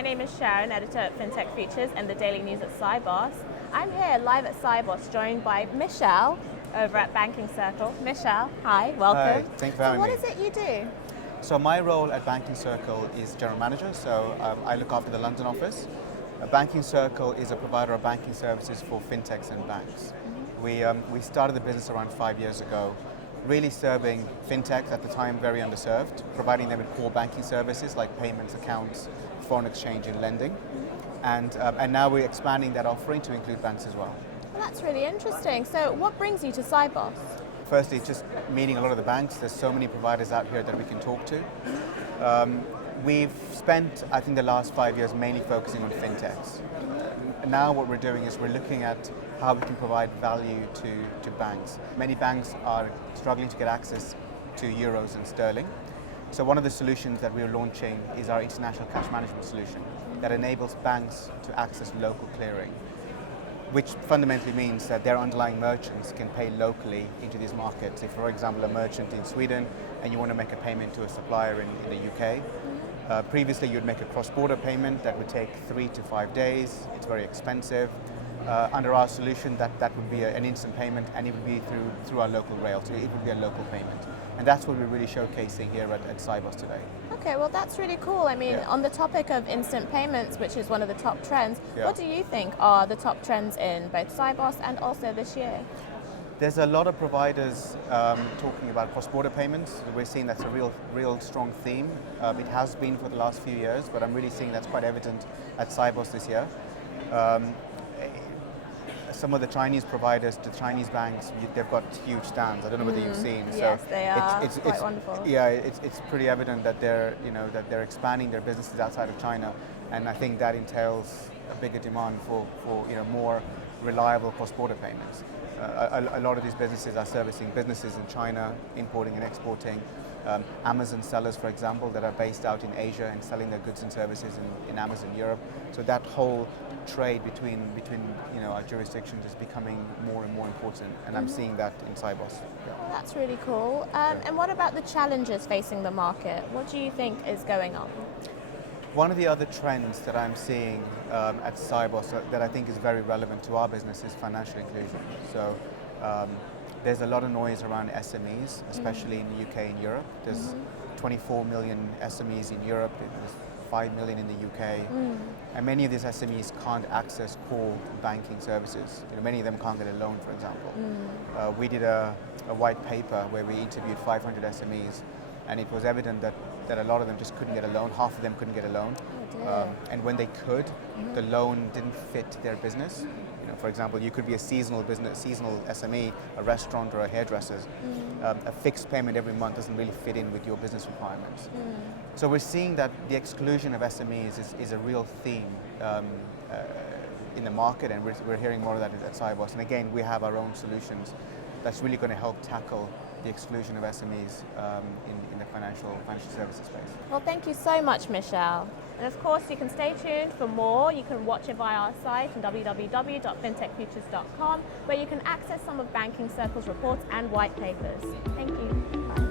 my name is Sharon, editor at FinTech Futures and the daily news at Sibos. I'm here live at Sibos, joined by Mishal over at Banking Circle. Mishal, hi, welcome. Hi, thanks for having me. What is it you do? So my role at Banking Circle is general manager, so I look after the London office. Banking Circle is a provider of banking services for fintechs and banks. We started the business around 5 years ago, really serving fintechs at the time very underserved, providing them with core banking services like payments, accounts, foreign exchange and lending. And now we're expanding that offering to include banks as well. Well, that's really interesting. So what brings you to Sibos? Firstly, just meeting a lot of the banks. There's so many providers out here that we can talk to. We've spent, I think, the last 5 years mainly focusing on fintechs. Now what we're doing is we're looking at how we can provide value to banks. Many banks are struggling to get access to euros and sterling. So one of the solutions that we're launching is our international cash management solution that enables banks to access local clearing, which fundamentally means that their underlying merchants can pay locally into these markets. If, for example, a merchant in Sweden and you want to make a payment to a supplier in the UK, previously you'd make a cross-border payment that would take 3 to 5 days. It's very expensive. Under our solution, that would be an instant payment, and it would be through our local rail, so it would be a local payment. And that's what we're really showcasing here at Sibos today. Okay, well that's really cool. I mean, on the topic of instant payments, which is one of the top trends, what do you think are the top trends in both Sibos and also this year? There's a lot of providers talking about cross-border payments. We're seeing that's a real strong theme. It has been for the last few years, but I'm really seeing that's quite evident at Sibos this year. Some of the Chinese providers, the Chinese banks, they've got huge stands. I don't know whether you've seen. Yes, they are. It's quite wonderful. Yeah, it's pretty evident that they're expanding their businesses outside of China, and I think that entails a bigger demand for more reliable cross-border payments. A lot of these businesses are servicing businesses in China, importing and exporting. Amazon sellers, for example, that are based out in Asia and selling their goods and services in Amazon Europe. So that whole trade between our jurisdictions is becoming more and more important, and I'm seeing that in Sibos. Well, that's really cool. And what about the challenges facing the market? What do you think is going on? One of the other trends that I'm seeing at Sibos that I think is very relevant to our business is financial inclusion. So there's a lot of noise around SMEs, especially in the UK and Europe. There's 24 million SMEs in Europe, there's 5 million in the UK, and many of these SMEs can't access core banking services. Many of them can't get a loan, for example. We did a white paper where we interviewed 500 SMEs, and it was evident that a lot of them just couldn't get a loan. Half of them couldn't get a loan. And when they could, the loan didn't fit their business. For example, you could be a seasonal SME, a restaurant or a hairdresser. A fixed payment every month doesn't really fit in with your business requirements. So we're seeing that the exclusion of SMEs is a real theme in the market, and we're hearing more of that at Sibos. And again, we have our own solutions that's really going to help tackle the exclusion of SMEs in the financial services space. Well, thank you so much, Mishal. And of course, you can stay tuned for more. You can watch it via our site on www.fintechfutures.com, where you can access some of Banking Circle's reports and white papers. Thank you. Bye.